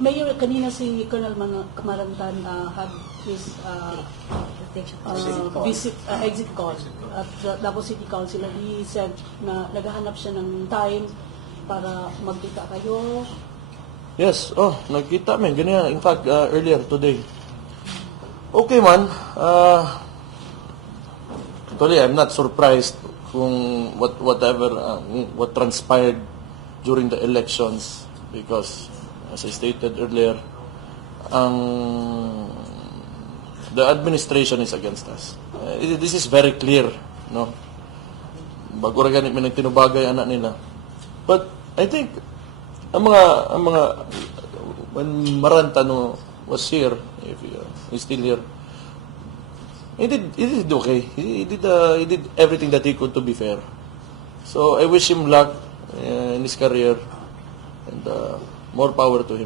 Mayor, kanina si Colonel Marantan had his exit call at Davao City Council, and he said na naghahanap siya ng time para magkita kayo. Yes, nagkita man. Ganyan, in fact, earlier today. Okay man, actually, I'm not surprised kung what transpired during the elections because, as I stated earlier, the administration is against us. This is very clear, no? Bago rin ganit may nagtinubagay anak nila. But I think ang mga when Marantano was here, if he's still here, he did okay. He did everything that he could to be fair. So I wish him luck in his career and more power to him.